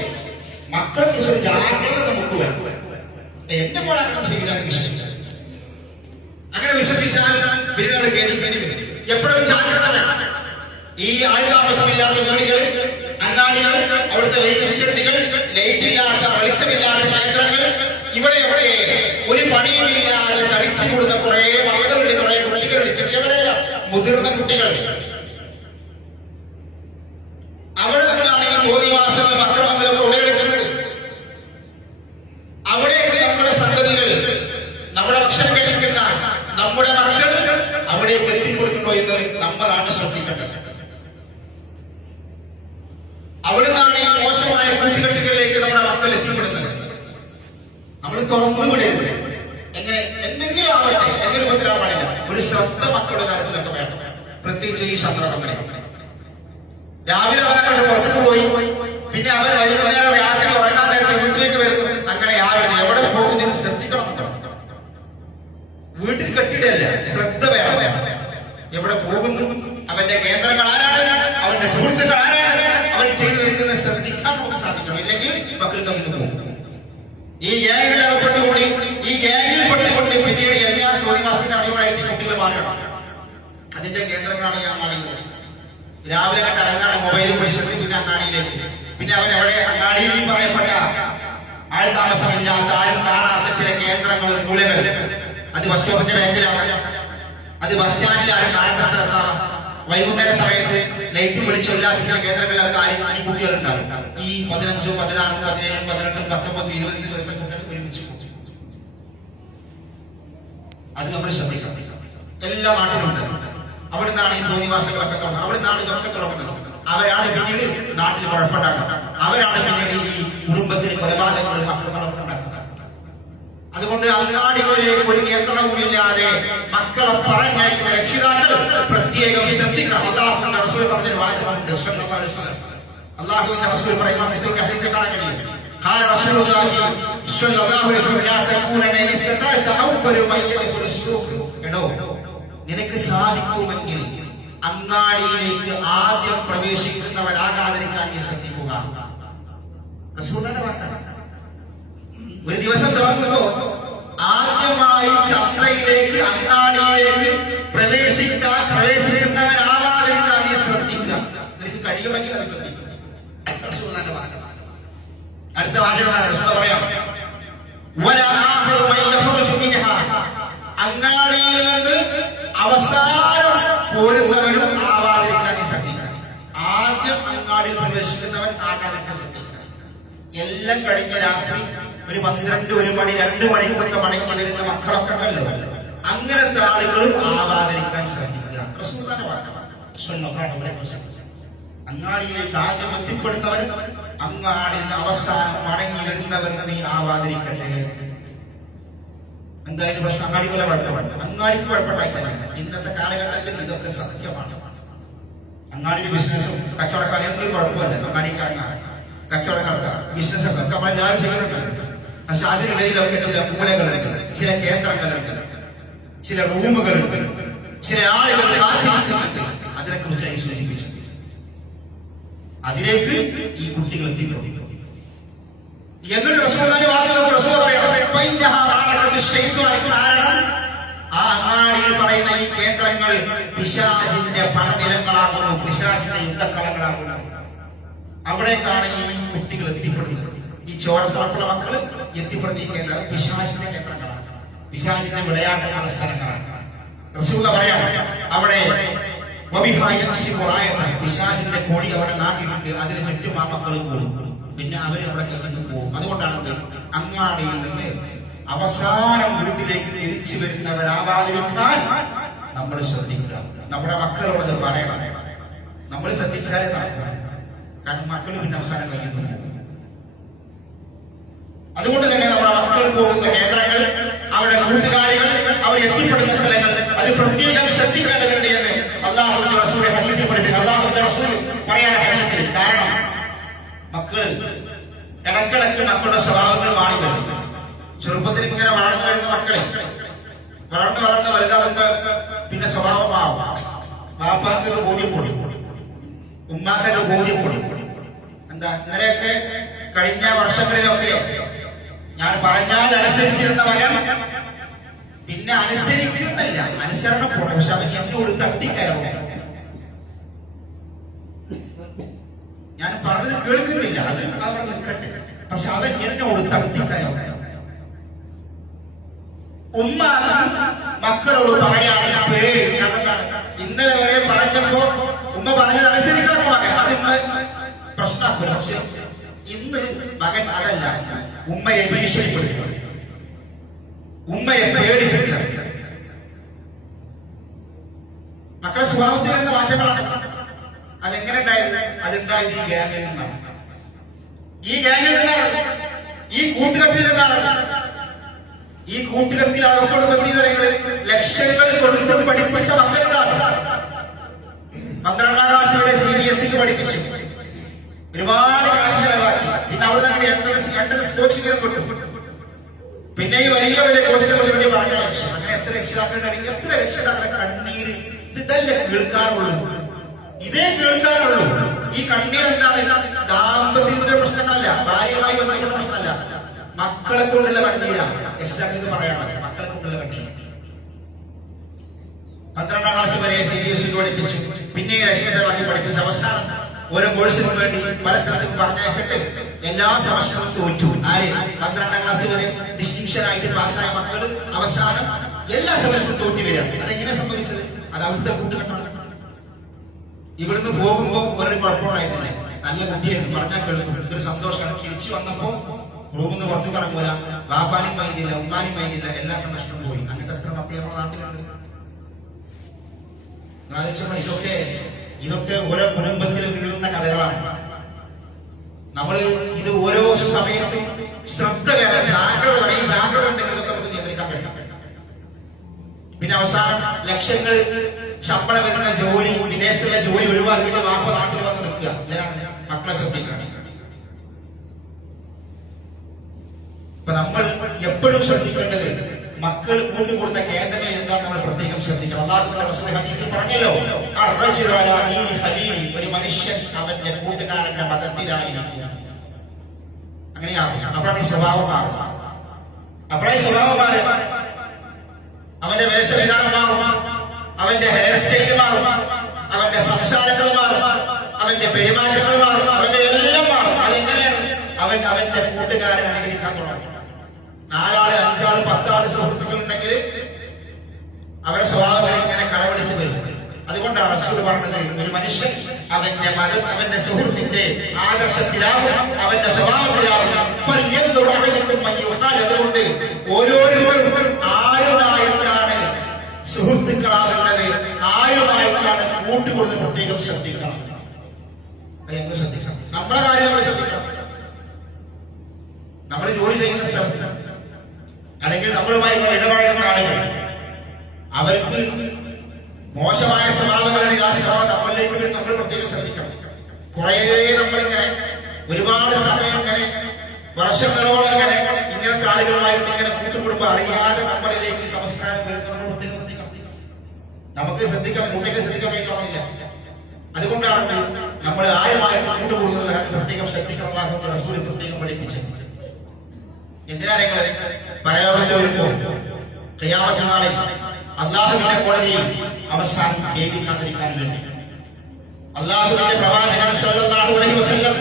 മക്കളെ കുറിച്ച് ഒരു ജാഗ്രത നമുക്ക് വേണം. എന്റെ പോലെ അങ്ങനെ ചെയ്യൂല എന്ന് വിശ്വസിക്കാം. അങ്ങനെ വിശ്വസിച്ചാൽ പിന്നെ നമ്മൾ ഖേദിക്കേണ്ടി വരും. എപ്പോഴും ജാഗ്രത വേണം. ഈ ആൾതാമസമില്ലാത്ത വീടുകൾ, അങ്ങാടികൾ, അവിടുത്തെ ലൈറ്റ് ലൈറ്റില്ലാത്ത വെളിച്ചമില്ലാത്ത കേന്ദ്രങ്ങൾ, ഇവിടെ എവിടെ ഒരു പണിയുമില്ലാതെ തടിച്ചു കൂടുന്ന കുറെ മക്കളുണ്ട്, കുറെ കുട്ടികളുണ്ട്. ചെറിയവരല്ല, മുതിർന്ന കുട്ടികൾ. അവിടെ നിന്നാണ് ഈ തോന്നിവാസങ്ങളും അക്രമങ്ങളൊക്കെ ഉടലെടുക്കുന്നത്. അവിടേക്ക് നമ്മുടെ സന്തതികൾ, നമ്മുടെ ഭക്ഷണം കഴിക്കുന്ന നമ്മുടെ മക്കൾ അവിടേക്ക് എത്തിക്കൊടുക്കുമ്പോ എന്ന് നമ്മളാണ് ശ്രദ്ധിക്കേണ്ടത്. അവിടെ നിന്നാണ് ഈ മോശമായ കൂട്ടുകെട്ടുകളിലേക്ക് നമ്മുടെ മക്കൾ എത്തിപ്പെടുന്നത്. നമ്മൾ തുറന്നുകൂടരുത്. എങ്ങനെ എന്തെങ്കിലും ആവട്ടെ, എങ്ങനെ ഉപദ്രവം പാടില്ല. ഒരു ശ്രദ്ധ മക്കളുടെ കാര്യത്തിലൊക്കെ വേണം. പ്രത്യേകിച്ച് ഈ സന്ദർഭങ്ങളിൽ രാവിലെ അവരെ പുറത്തു പോയി, പിന്നെ അവർ വൈകുന്നേരം രാത്രി ഉറങ്ങാൻ നേരത്തെ വീട്ടിലേക്ക് വരുന്നു. അങ്ങനെ ആവരുത്. എവിടെ പോകുന്നത് ശ്രദ്ധിക്കണം. വീട്ടിൽ കെട്ടിടല്ല, ശ്രദ്ധ വേണം. എവിടെ പോകുന്നു, അവന്റെ കേന്ദ്രങ്ങൾ ആരാണ്, അവന്റെ സുഹൃത്തുക്കൾ ആരാണ്, അവൻ ചെയ്തു നിൽക്കുന്ന ശ്രദ്ധിക്കാൻ നമുക്ക് സാധിക്കണം. ഇല്ലെങ്കിൽ മക്കൾ തമ്മിൽ പോകും. ഈ ഗ്യാങ്ങിൽ പെട്ടുകൊണ്ട് പിന്നീട് എല്ലാ തോന്നിവാസത്തിന്റെ അടിപൊളിയായിട്ട് കുട്ടികൾ മാറണം. അതിന്റെ കേന്ദ്രങ്ങളാണ് ഈ അങ്ങാടികൾ. രാവിലെ കണ്ട് അങ്ങാടി മൊബൈലിൽ പിടിച്ചിട്ട് പിന്നെ അങ്ങാടിയിലേക്ക്, പിന്നെ അവരെവിടെ അങ്ങാടിയിൽ പറയപ്പെട്ട ആൾതാമസമില്ലാത്ത, ആരും കാണാത്ത ചില കേന്ദ്രങ്ങൾ, മൂലകൾ. അത് ബസ് സ്റ്റോപ്പിന്റെ ബാക്കിലാണ്, അത് ബസ് സ്റ്റാൻഡിൽ ആരും കാണാത്ത സ്ഥലത്താണ്. വൈകുന്നേര സമയത്ത് ലൈറ്റ് വിളിച്ചില്ലാത്ത ചില കേന്ദ്രങ്ങളിലൊക്കെ ഈ കുട്ടികളുണ്ടാവും. ഈ 15, 16, 17, 18, 19, 20 ദിവസം കുട്ടികൾ ഒരുമിച്ച് പോകും. അത് നമ്മൾ ശ്രദ്ധിക്കണം. എല്ലാ നാട്ടിലുണ്ട്. അവിടെ നിന്നാണ് ഈ തോന്നിവാസങ്ങളൊക്കെ തുടങ്ങുന്നത്. അവിടെ നിന്നാണ് ഇതൊക്കെ തുടങ്ങുന്നത്. അവരാണ് പിന്നീട് നാട്ടിൽ കുഴപ്പമുണ്ടാക്കുന്നത്. അവരാണ് പിന്നീട് ഈ കുടുംബത്തിന് കൊലപാതകങ്ങളും അക്രമങ്ങളൊക്കെ ഉണ്ടാക്കുന്നത്. അതുകൊണ്ട് അങ്ങാടികളിലേക്ക് ഒരു നിയന്ത്രണവുമില്ലാതെ മക്കളെ പറഞ്ഞയക്കുന്ന രക്ഷിതാക്കൾ പ്രത്യേകം ശ്രദ്ധിക്കണം. അള്ളാഹുവിന്റെ റസൂൽ പറഞ്ഞൊരു വാചകമുണ്ട്. അള്ളാഹുവിന്റെ റസൂൽ പറയുന്ന قال رسول الله صلى الله عليه وسلم لا تكونن إن استطعت أول من يدخل السوق. നിനക്ക് സാധിക്കുമെങ്കിൽ അങ്ങാടിയിലേക്ക് ആദ്യം പ്രവേശിക്കുന്നവരാകാതിരിക്കാൻ നീ ശ്രദ്ധിക്കുക. റസൂലിന്റെ വാക്കാണ്. ഒരു ദിവസം തുടങ്ങുമ്പോ ആദ്യമായി ചന്തയിലേക്ക്, അങ്ങാടിയിലേക്ക് പ്രവേശിക്കുന്നവരാകാതിരിക്കാൻ നീ ശ്രദ്ധിക്കുക. നിനക്ക് കഴിയുമെങ്കിൽ അത് ശ്രദ്ധിക്കുക. റസൂലിന്റെ വാക്കാണ്. അടുത്ത വാചകമാണ് റസൂൽ പറയാം, അങ്ങാടിയിൽ നിന്ന് അവസാനം പോരുന്നവരും ആവാതിരിക്കാൻ നീ ശ്രദ്ധിക്കുക. ആദ്യം അങ്ങാടിയിൽ പ്രവേശിക്കുന്നവൻ ആകാതിരിക്കാൻ ശ്രദ്ധിക്കുക. എല്ലാം കഴിഞ്ഞ രാത്രി ഒരു 12, 1 മണി, 2 മണിക്കൊക്കെ മടങ്ങി വരുന്ന മക്കളൊക്കെ ഉണ്ടല്ലോ, അങ്ങനത്തെ ആളുകളും ആവാതിരിക്കാൻ ശ്രദ്ധിക്കുക. റസൂലുള്ളാഹിന്റെ വാക്കാണ്. അങ്ങാടിയിലേക്ക് ആദ്യം എത്തിപ്പെടുന്നവരും അങ്ങാടിയിൽ അവസാനം മടങ്ങി വരുന്നവരും നീ ആവാതിരിക്കട്ടെ. എന്തായാലും പ്രശ്നം അങ്ങാടി പോലെ കുഴപ്പമാണ്. അങ്ങാടിക്ക് കുഴപ്പമില്ല. ഇന്നത്തെ കാലഘട്ടത്തിൽ ഇതൊക്കെ സത്യമാണ്. അങ്ങാടിയിൽ ബിസിനസ്സും കച്ചവടക്കാരും എന്തൊരു കുഴപ്പമില്ല. അങ്ങാടിക്കാരനാ, കച്ചവടക്കാർക്ക്, ബിസിനസ് ഒക്കെ നമ്മളെല്ലാവരും ചെയ്യുന്നുണ്ട്. പക്ഷെ അതിനിടയിലൊക്കെ ചില മൂലകളുണ്ട്, ചില കേന്ദ്രങ്ങളുണ്ട്, ചില റൂമുകളുണ്ട്, ചില ആളുകൾ കാത്തിരിക്കുന്നുണ്ട്. അതിനെക്കുറിച്ചായി സൂചിപ്പിച്ചു. അതിലേക്ക് ഈ കുട്ടികൾ എത്തിപ്പെട്ടു. എന്നൊരു റസൂലുള്ളാഹി ആ അങ്ങാടിയിൽ പറയുന്ന ഈ കേന്ദ്രങ്ങൾ പിശാചിന്റെ പടനിലങ്ങളാകുന്നു, പിശാചിന്റെ യുദ്ധക്കളങ്ങളാകുന്നു. അവിടേക്കാണ് ഈ കുട്ടികൾ എത്തിപ്പെടുന്നത്. ഈ ചോരത്തിളപ്പുള്ള മക്കൾ എത്തിപ്പെടുന്ന ഈ കേന്ദ്രം പിശാചിന്റെ കേന്ദ്രങ്ങളാണ്, പിശാചിന്റെ വിളയാട്ടമുള്ള സ്ഥലങ്ങളാണ്. റസൂൽ പറയാണ് അവിടെ പിശാചിന്റെ കോഴി അവിടെ നാട്ടിട്ടുണ്ട്, അതിന് ചുറ്റും ആ മക്കൾ കൂടും. പിന്നെ അവര് അവിടെ കഴിഞ്ഞു പോകും. അതുകൊണ്ടാണ് അങ്ങാടിയിൽ നിന്ന് അവസാനം വീട്ടിലേക്ക് തിരിച്ചു വരുന്നവരാവാതിരിക്കാൻ നമ്മൾ ശ്രദ്ധിക്കുക. നമ്മുടെ മക്കളോട് പറയണം. നമ്മൾ ശ്രദ്ധിച്ചാലേ നടക്കണം. കാരണം മക്കൾ പിന്നെ അവസാനം കഴിഞ്ഞു പോകും. അതുകൊണ്ട് തന്നെ നമ്മുടെ മക്കൾ പോകുന്ന കേന്ദ്രങ്ങൾ, അവരുടെ കൂട്ടുകാരികൾ, അവർ എത്തിപ്പെടുന്ന സ്ഥലങ്ങൾ, അത് പ്രത്യേകം ശ്രദ്ധിക്കേണ്ടതുണ്ട് എന്ന് അല്ലാഹുവിന്റെ റസൂൽ ഹദീസിൽ പഠിപ്പിക്കുന്നു. അല്ലാഹുവിന്റെ റസൂൽ പറയാണ് ഹദീസിൽ. കാരണം മക്കൾ ഇടക്കിടക്ക് മക്കളുടെ സ്വഭാവങ്ങൾ മാറി വരും. ചെറുപ്പത്തിൽ ഇങ്ങനെ വളർന്നു വരുന്ന മക്കളെ വളർന്ന് വലുതാവുമ്പോ പിന്നെ സ്വഭാവമാവും. ബാപ്പാക്കൊരു ബോധ്യപ്പെടും, ഉമ്മാക്കൊരു ബോധ്യപ്പെടും. എന്താ ഇന്നലെയൊക്കെ കഴിഞ്ഞ വർഷങ്ങളിലൊക്കെ ഞാൻ പറഞ്ഞാൽ അനുസരിച്ചിരുന്ന മകൻ പിന്നെ അനുസരിക്കുന്നില്ല, അനുസരണം പോട്ടെ, പക്ഷെ അവൻ എന്നോട് തട്ടിക്കയറും. ഞാൻ പറഞ്ഞത് കേൾക്കുന്നില്ല, അത് അവിടെ നിൽക്കട്ടെ, പക്ഷെ അവൻ എന്നോട് തട്ടിക്കയറും. ഉമ്മ മക്കളോട് പറയാൻ പേടി. കാരണം ഇന്നലെ വരെ പറഞ്ഞപ്പോ ഉമ്മ പറഞ്ഞത് അനുസരിക്കാത്ത മകൻ അതിന്ന് പ്രശ്നമാക്കുക. പക്ഷെ ഇന്ന് മകൻ അതല്ല, ഉമ്മയെ ഭീഷണിപ്പെടുത്തുക, ഉമ്മയെ പേടിപ്പിക്കുക. മക്കളുടെ സ്വഭാവത്തിൽ വരുന്ന മാറ്റങ്ങളാണ്. അതെങ്ങനെ ഉണ്ടായത്? അതുണ്ടായത് ഈ ഗ്യാങ്ങിൽ നിന്നാണ്, ഈ ഗ്യാങ്ങിൽ നിന്നാണ്, ഈ കൂട്ടുകെട്ടിൽ നിന്നാണ്. ഈ കൂട്ടുകെട്ടിൽ അകപ്പെടുന്ന ലക്ഷങ്ങൾ കൊടുത്ത് പഠിപ്പിച്ച മക്കളുണ്ടാകും. 12ാം ക്ലാസ് വരെ CBSE പഠിപ്പിച്ചു, ഒരുപാട് കാശ് ചെലവാക്കി. പിന്നെ അവിടെ തന്നെ എൻട്രൻസ് കോച്ചിങ് കിട്ടും. പിന്നെ ഈ വലിയ വലിയ കോഴ്സുകൾ വേണ്ടി പറഞ്ഞ ലക്ഷ്യം. അങ്ങനെ എത്ര രക്ഷിതാക്കളുണ്ടെങ്കിൽ എത്ര രക്ഷിതാക്കളെ കണ്ണീര് ഇതല്ലേ കേൾക്കാറുള്ളൂ, ഇതേ കേൾക്കാറുള്ളൂ. ഈ കണ്ണീർ എന്താണ്? ദാമ്പത്യത്തിന്റെ പ്രശ്നങ്ങളല്ല, ഭാര്യയുമായി ബന്ധപ്പെട്ട പ്രശ്നമല്ല, മക്കളെ കൊണ്ടുള്ള കണ്ണീരാണ്. രക്ഷിതാക്കൾക്ക് പറയാനുള്ളത് മക്കളെ കൊണ്ടുള്ള കണ്ണീര്. 12ാം ക്ലാസ് വരെ CBSE പഠിപ്പിച്ചു, പിന്നെ രക്ഷിതാക്കളാക്കി പഠിപ്പിച്ചു. അവസാനം ഓരോ കോഴ്സിനും വേണ്ടി പല സ്ഥലത്തും പറഞ്ഞയച്ചിട്ട് എല്ലാ സെമസ്റ്ററും തോറ്റു. ആര്? 12ാം ക്ലാസ് വരെ ഡിസ്റ്റിങ്ഷൻ ആയിട്ട് പാസ്സായ മക്കൾ അവസാനം എല്ലാ സെമസ്റ്ററും തോറ്റു വരിക. അതെങ്ങനെ സംഭവിച്ചത്? അത് അവിടുത്തെ കൂട്ടുകെട്ടാണ്. ഇവിടുന്ന് പോകുമ്പോ ഒരു കുഴപ്പമുണ്ടായിരുന്നില്ല, നല്ല കുട്ടിയായിരുന്നു, പറഞ്ഞാൽ കേൾക്കും, ഇതൊരു സന്തോഷമാണ്. തിരിച്ചു വന്നപ്പോ റൂമിൽ നിന്ന് പുറത്ത് ഇറങ്ങൂല, ബാപ്പാനും മൈൻഡില്ല, ഉമ്മാനും മൈൻഡില്ല, എല്ലാ സെമസ്റ്ററും പോയി. അങ്ങനത്തെ എത്ര മക്കൾ നമ്മുടെ നാട്ടിലുണ്ട്? ഇതൊക്കെ ഓരോ കുടുംബത്തിൽ നീളുന്ന കഥകളാണ്. നമ്മൾ ഇത് ഓരോ സമയത്തും ശ്രദ്ധ വേണം, ജാഗ്രത വേണം. ജാഗ്രത ഉണ്ടെങ്കിൽ ഇതൊക്കെ നമുക്ക് നിയന്ത്രിക്കാൻ പറ്റും. പിന്നെ അവസാനം ലക്ഷങ്ങൾ ശമ്പളം വരുന്ന ജോലി, വിദേശത്തുള്ള ജോലി ഒഴിവാക്കിയിട്ട് വാപ്പ നാട്ടിൽ വന്ന് നിൽക്കുക. ഇതിനാണ് മക്കളെ ശ്രദ്ധിക്കണം. അപ്പൊ നമ്മൾ എപ്പോഴും ശ്രദ്ധിക്കേണ്ടത് മക്കൾ കൂട്ടുകൂടുന്ന കേന്ദ്രങ്ങൾ എന്താണ് നമ്മൾ പ്രത്യേകം ശ്രദ്ധിക്കണം. അല്ലാഹുവിന്റെ റസൂൽ ഹദീസിൽ പറഞ്ഞല്ലോ, ഒരു മനുഷ്യൻ അവന്റെ കൂട്ടുകാരന്റെ മതത്തിലായിരിക്കും. അങ്ങനെയാവും. അപ്പോഴാണ് ഈ സ്വഭാവം മാറും. അവന്റെ വേഷവിധാനം മാറും, അവന്റെ ഹെയർ സ്റ്റൈൽ മാറും, അവന്റെ സംസാരങ്ങൾ മാറും, അവന്റെ പെരുമാറ്റങ്ങൾ മാറും, അവന്റെ എല്ലാം മാറും. അതെങ്ങനെയാണ്? അവന്റെ കൂട്ടുകാരൻ അനുകരിക്കാൻ തുടങ്ങും. 4 ആള് 5 ആള് 10 ആള് സുഹൃത്തുക്കൾ ഉണ്ടെങ്കിൽ അവരുടെ സ്വഭാവങ്ങൾ ഇങ്ങനെ കടമെടുത്ത് വരും. അതുകൊണ്ടാണ് റസൂൽ പറഞ്ഞത്, ഒരു മനുഷ്യൻ അവന്റെ സുഹൃത്തിന്റെ ആദർശത്തിലാവും, അവന്റെ സ്വഭാവത്തിലാവും. അതുകൊണ്ട് ഓരോരുത്തരും ആരുമായിട്ടാണ് സുഹൃത്തുക്കളാകുന്നത്, ആരുമായിട്ടാണ് കൂട്ടുകൂടുന്നത് പ്രത്യേകം ശ്രദ്ധിക്കണം. നമ്മൾ ശ്രദ്ധിക്കണം, നമ്മുടെ കാര്യം നമ്മൾ ശ്രദ്ധിക്കണം. നമ്മൾ ജോലി ചെയ്യുന്ന സ്ഥലത്ത് അല്ലെങ്കിൽ നമ്മളുമായി ഇടപഴകുന്ന ആളുകൾ, അവർക്ക് മോശമായ സ്വഭാവങ്ങളുണ്ടെങ്കിൽ ആ സ്വഭാവം നമ്മളിലേക്ക് വരും. നമ്മൾ പ്രത്യേകം ശ്രദ്ധിക്കണം. കുറെ നമ്മളിങ്ങനെ ഒരുപാട് സമയം ഇങ്ങനെ വർഷങ്ങളോളം ഇങ്ങനത്തെ ആളുകളുമായിട്ട് ഇങ്ങനെ കൂട്ടുകുടുംബം അറിയാതെ നമ്മളിലേക്ക് സംസ്കാരം വരുന്നത് നമ്മൾ പ്രത്യേകം ശ്രദ്ധിക്കണം. നമുക്ക് ശ്രദ്ധിക്കാൻ കുട്ടികളെ ശ്രദ്ധിക്കാൻ വേണ്ടിയില്ല. അതുകൊണ്ടാണ് നമ്മൾ ആരുമായി കൂട്ടുകൂടുന്നത് പ്രത്യേകം ശ്രദ്ധിക്കണം. റസൂൽ പ്രത്യേകം പഠിപ്പിച്ചത് എന്തിനാ? നിങ്ങൾ പരലോകത്ത് വരുമ്പോൾ ഖിയാമത്ത് നാളിൽ അല്ലാഹുവിന്റെ കോടതിയിൽ അവസാനം ഖേദിക്കാതിരിക്കാൻ വേണ്ടി അല്ലാഹുവിന്റെ പ്രവാചകൻ സ്വല്ലല്ലാഹു അലൈഹി വസല്ലം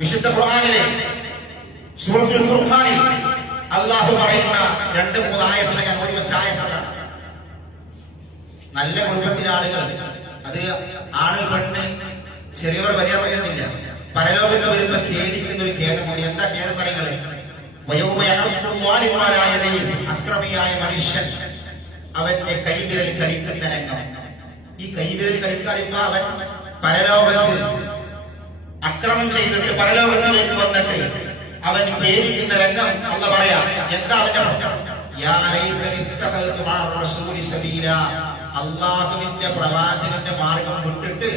വിശുദ്ധ ഖുർആനിലെ സൂറത്തുൽ ഫുർഖാനിൽ അല്ലാഹു പറയുന്ന 2-3 ആയത്തുകൾ ഞാൻ ഓതി വെച്ച ആയത്തുകളാണ്. നല്ല കുടുംബത്തിലെ ആളുകൾ, അത് ആണ് പെണ്ണ് ചെറിയവർ വലിയ പറയുന്നില്ല, പരലോകത്ത് വരുമ്പോ ഖേദിക്കുന്ന ഒരു ഖേദമുണ്ട്. എന്താ ഖേദം പറയുന്നത്? അക്രമിയായ മനുഷ്യൻ അവന്റെ കൈവിരൽ കടിക്കുന്ന രംഗം. ഈ കൈവിരൽ കടിക്കാതിപ്പോ അവൻ പരലോകത്ത് അക്രമം ചെയ്തിട്ട് പരലോകത്തിലേക്ക് വന്നിട്ട് അവൻ ഖേദിക്കുന്ന രംഗം അല്ല പറയാം. എന്താ അവന്റെ പ്രശ്നം? അള്ളാഹുവിന്റെ പ്രവാചകന്റെ മാർഗം വിട്ടിട്ട്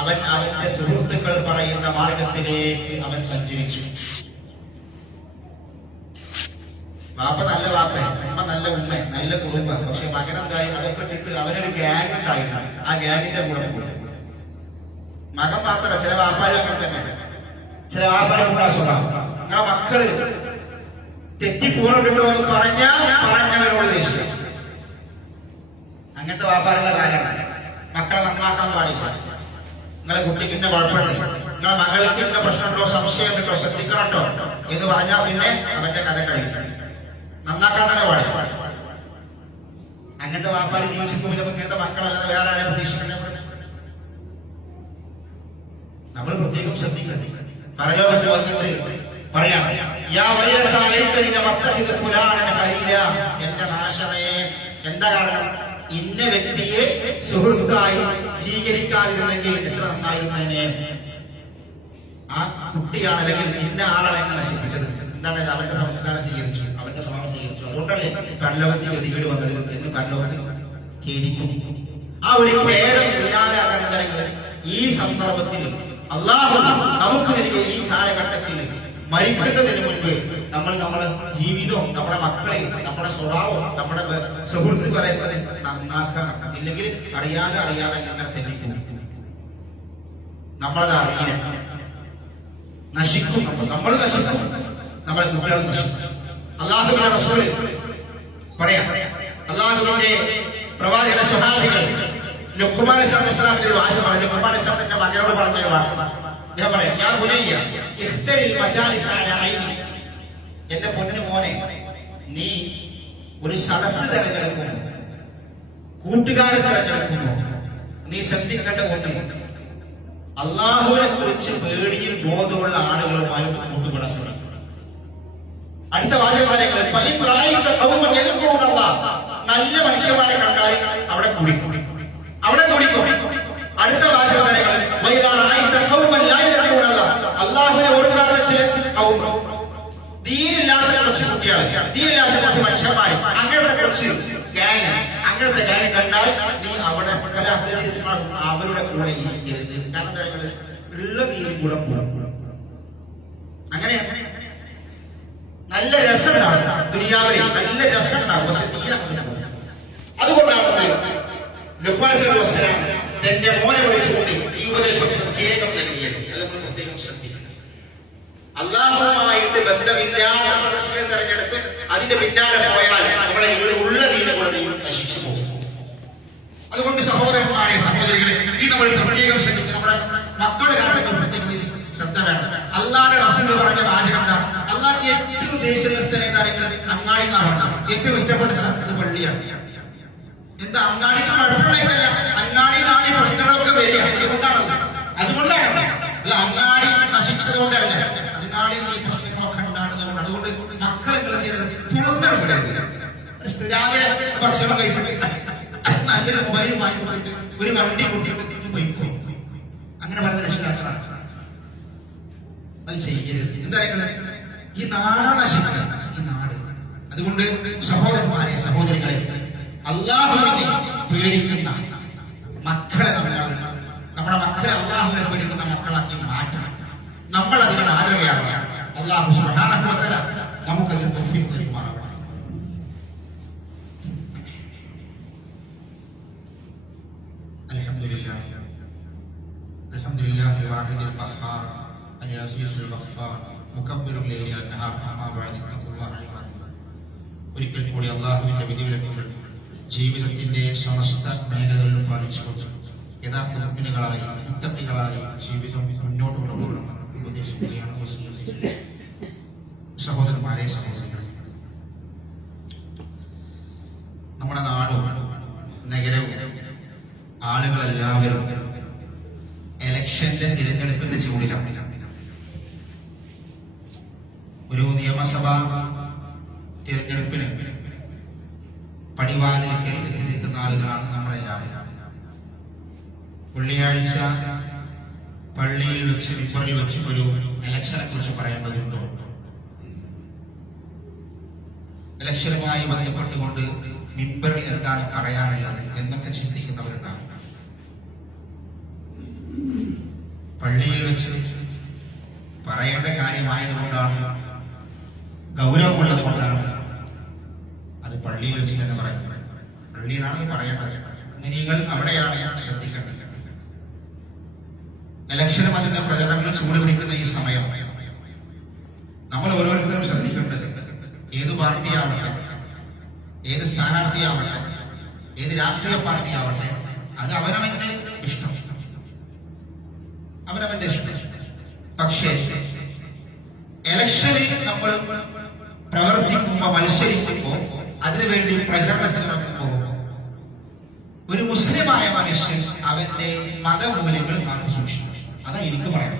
അവൻ അവന്റെ സുഹൃത്തുക്കൾ പറയുന്ന മാർഗത്തിലേക്ക് അവൻ സഞ്ചരിച്ചു. വാപ്പ നല്ല വാപ്പ, അമ്മ നല്ല ഉമ്മ, നല്ല കുടുംബം. പക്ഷെ മകനെന്തായി? അതൊക്കെ ഇട്ടിട്ട് അവനൊരു ഗ്യാങ് ഉണ്ടായിരുന്നു. ആ ഗ്യാങ്ങിന്റെ കൂടെ പോയി. മകൻ മാത്രമല്ല, ചില വാപ്പാരും അങ്ങനെ തന്നെ. ചില വാപ്പാരും സ്വഭാവം നിങ്ങളെ മക്കള് തെറ്റിപ്പോണിട്ട് വന്ന് പറഞ്ഞവരോട് ദേഷ്യം. അങ്ങനത്തെ വാപ്പാറുള്ള കാര്യമാണ്. മക്കളെ നന്നാക്കാൻ പാടില്ല. നിങ്ങളെ കുട്ടിക്ക് ഇന്ന കുഴപ്പമുണ്ട്, നിങ്ങളെ മകൾക്ക് ഇന്ന പ്രശ്നമുണ്ടോ, സംശയം ഉണ്ടോ, ശ്രദ്ധിക്കണട്ടോ എന്ന് പറഞ്ഞാൽ പിന്നെ അവന്റെ കഥ കഴിയും. നന്നാക്കാൻ തന്നെ പാടില്ല. അങ്ങനത്തെ വാപ്പാര് ജീവിച്ചിരിക്കും. ഇങ്ങനത്തെ മക്കളല്ലാതെ വേറെ ആരെ പ്രതീക്ഷിക്കണ്ട. നമ്മൾ പ്രത്യേകം ശ്രദ്ധിക്കണം. പരലോകത്ത് വന്നിട്ട് പറയാം, എന്റെ നാശമേ. എന്താ കാരണം? ഇന്ന വ്യക്തിയെ സുഹൃത്തായി സ്വീകരിക്കാതിരുന്നെങ്കിൽ എത്ര നന്നായിരുന്നേനെ. ആ കുട്ടിയാണ് അല്ലെങ്കിൽ ഇന്ന ആളാണ് എന്നെ നശിപ്പിച്ചത്. എന്താണ്? അവന്റെ സംസ്കാരം സ്വീകരിച്ചു, അവന്റെ സ്വഭാവം സ്വീകരിച്ചു. അതുകൊണ്ടല്ലേ പരലോകത്തിൽ ഗതികേട് വന്നത് എന്ന് പരലോകത്തിൽ ഖേദിക്കും. ആ ഒരു ഖേദം ഇല്ലാതാക്കാൻ തരങ്ങൾ ഈ സന്ദർഭത്തിൽ അള്ളാഹു നമുക്ക് നൽകിയ ഈ കാലഘട്ടത്തിൽ മരിക്കുന്നതിന് മുൻപ് നമ്മൾ നമ്മുടെ ജീവിതവും നമ്മുടെ മക്കളെയും നമ്മുടെ സ്വഭാവവും നമ്മുടെ സുഹൃത്തുക്കളെ നന്നാക്കണം. ഇല്ലെങ്കിൽ അറിയാതെ അങ്ങനെ തെറ്റിപ്പോകും. നമ്മളത് അറിയില്ല, നശിക്കും. നമ്മൾ നശിക്കും, നമ്മുടെ കുട്ടികൾ നശിക്കും. അള്ളാഹുവിന്റെ റസൂൽ പറയാം, അള്ളാഹുവിന്റെ പ്രവാചക സ്വഹാബികൾ ലുഖ്മാൻ അലൈഹിസ്സലാമിന്റെ ഒരു വാചകമാണ്. ലുഖ്മാൻ അലൈഹിസ്സലാം തന്റെ മകനോട് പറഞ്ഞൊരു വാക്ക് ഞാൻ പറയാം. യാ ബുനയ്യ ഇഖ്തരിൽ മജാലിസ അലാ ഐനി. എന്റെ പൊന്നു മോനെ, നീ ഒരു സദസ്സ് തിരഞ്ഞെടുക്കുമോ, കൂട്ടുകാരെ തിരഞ്ഞെടുക്കുമോ, നീ ശ്രദ്ധിക്കേണ്ട ഒന്ന്, അള്ളാഹുവിനെ കുറിച്ച് പേടിയും ബോധമുള്ള ആളുകളുമായി കൂട്ടുകൂടാൻ ശ്രമിക്കും. അടുത്ത വാചകങ്ങൾ, നല്ല മനുഷ്യന്മാരെ കണ്ടാൽ അവിടെ കുടിക്കും. അടുത്ത വാചകങ്ങൾ, അള്ളാഹുവിനെ ഓർക്കാത്ത ചില കൗമ, ദീനില്ലാത്ത കുറച്ച് കുട്ടികൾ, ദീനില്ലാത്ത കുറച്ച് മനുഷ്യന്മാർ, അങ്ങനത്തെ കുറച്ച് ഗ്യാങ്, അങ്ങനത്തെ ഗ്യാങ് കണ്ടാൽ നീ അവിടെ അവരുടെ കൂടെ ഇരിക്കരുത്. കാരണം ഉള്ള ദീനി കൂടെ പോകും. അങ്ങനെയാണ്. നല്ല രസം ഉണ്ടാവും ദുനിയാവിൽ, നല്ല രസം ഉണ്ടാവും. പക്ഷെ ദീന അതുകൊണ്ടാണ് ലുഖ്മാൻ അലൈഹിസ്സലാം തന്റെ മോനെ വിളിച്ചുകൊണ്ട് ഈ ഉപദേശം പ്രത്യേകം നൽകിയത്. അത് നമ്മൾ പ്രത്യേകം ശ്രദ്ധിക്കണം. അള്ളാഹുവുമായിട്ട് ബന്ധമില്ലാത്ത സദസ്സുകൾ തെരഞ്ഞെടുത്ത് അതിന്റെ പിന്നാലെ പോയാൽ നമ്മളെ ഉള്ള ദീന കൂടെ നശിച്ചു പോകും. അതുകൊണ്ട് സഹോദരന്മാരെ, സഹോദരികളെ, ഈ നമ്മൾ പ്രത്യേകം ശ്രദ്ധിക്കും. നമ്മുടെ മക്കളുടെ കാര്യത്തിൽ പ്രത്യേകം ശ്രദ്ധ വേണം. അള്ളാഹുവിന്റെ റസൂൽ പറഞ്ഞ വാചകം എന്താ? അള്ളാഹ് ഏറ്റവും ദേഷ്യ സ്ഥലം ഏതാണെങ്കിലും അങ്ങാടി എന്നാണ് പറഞ്ഞത്. ഏറ്റവും ഇഷ്ടപ്പെട്ട സ്ഥലം അത് പള്ളിയാണ്. എന്താ? അങ്ങാടിക്ക് കുഴപ്പമുണ്ടായിട്ടല്ല, അങ്ങാടിയിലാണ് ഈ പ്രശ്നങ്ങളൊക്കെ വരിക. അതുകൊണ്ടാണ് അല്ല, അങ്ങാടി നശിച്ചതുകൊണ്ടല്ല, അങ്ങാടി ഈ പ്രശ്നങ്ങളൊക്കെ ഉണ്ടാകുന്നതുകൊണ്ട്. അതുകൊണ്ട് മക്കളെ തുറന്നു വിടരുത്. രാവിലെ ഭക്ഷണം കഴിച്ചിട്ട് നല്ലൊരു മൊബൈൽ വാങ്ങിക്കൊണ്ടിട്ട് ഒരു വണ്ടി കൂട്ടിയിട്ട് പോയിക്കോ, അങ്ങനെ പറഞ്ഞ രക്ഷിതാക്കളാണ്. അത് ചെയ്യരുത്. എന്താ? ഈ നാടാ നശിക്കുക, ഈ നാട്. അതുകൊണ്ട് സഹോദരന്മാരെ, സഹോദരികളെ, അള്ളാഹുവിനെ പേടിക്കുന്ന മക്കളെ നമ്മുടെ മക്കളെ അള്ളാഹുവിനെ പേടിക്കുന്ന മക്കളാക്കി മാറ്റണം. നമ്മൾ അതിന് മാതൃകയാവുക. അള്ളാഹു സുബ്ഹാനഹു വ തആല നമുക്കതിന് തൗഫീഖ് നൽകുമാറാവട്ടെ. الواحد القهار العزيز الغفار مكبر الليل والنهار أما بعد اتقوا الله عباد الله. ഒരിക്കൽ കൂടി അള്ളാഹുവിന്റെ വിധിവിലക്കുകൾ ജീവിതത്തിന്റെ സമസ്ത മേഖലകളിലും പാലിച്ചുകൊണ്ട് യഥാർത്ഥ മുഅ്മിനുകളായി മുത്തഖികളായി ജീവിതം മുന്നോട്ട് കൊണ്ടുപോകണമെന്ന് ഉപദേശിക്കുകയാണ്. സഹോദരന്മാരെ, സഹോദരികളെ, നമ്മുടെ നാടും നഗരവും ആളുകളെല്ലാവരും ഇലക്ഷന്റെ തിരഞ്ഞെടുപ്പിന്റെ ചൂടിലാണ്. ഒരു നിയമസഭാ തിരഞ്ഞെടുപ്പിന് പടിവാതിൽക്കൽ എത്തി നിൽക്കുന്ന ആളുകളാണ് നമ്മളെല്ലാവരും. വെള്ളിയാഴ്ച പള്ളിയിൽ വെച്ച് മിമ്പറിൽ വെച്ച് ഒരു ഇലക്ഷനെ കുറിച്ച് പറയേണ്ടതുണ്ടോ? ഇലക്ഷനുമായി ബന്ധപ്പെട്ടുകൊണ്ട് മിമ്പറിൽ എന്താണ് പറയാനുള്ളത് എന്നൊക്കെ ചിന്തിക്കുന്നവരുണ്ടാവും. പള്ളിയിൽ വെച്ച് പറയേണ്ട കാര്യമായതുകൊണ്ടാണ്, ഗൗരവമുള്ളത് കൊണ്ടാണ് അത് പള്ളിയിൽ വെച്ച് തന്നെ പറയുന്നത്. പള്ളിയിലാണെന്ന് പറയേണ്ടത്. നിങ്ങൾ അവിടെയാണ് ശ്രദ്ധിക്കേണ്ടത്. ഇലക്ഷനും അതിന്റെ പ്രചരണങ്ങൾ ചൂട് പിടിക്കുന്ന ഈ സമയം നമ്മൾ ഓരോരുത്തരും ശ്രദ്ധിക്കേണ്ടത്, ഏത് പാർട്ടിയാവട്ടെ, ഏത് സ്ഥാനാർത്ഥിയാവട്ടെ, ഏത് രാഷ്ട്രീയ പാർട്ടിയാവട്ടെ, അത് അവനവന്റെ ഇഷ്ടം, അവനവന്റെ ഇഷ്ടം. പക്ഷേ ഇലക്ഷനിൽ നമ്മൾ പ്രവർത്തിക്കുമ്പോൾ, മത്സരിക്കുമ്പോൾ, അതിനുവേണ്ടി പ്രചരണത്തിന് നടക്കുമ്പോൾ ഒരു മുസ്ലിമായ മനുഷ്യൻ അവന്റെ മതമൂല്യങ്ങൾ കാത്തു സൂക്ഷിക്കണം. അതാ എനിക്ക് പറയാൻ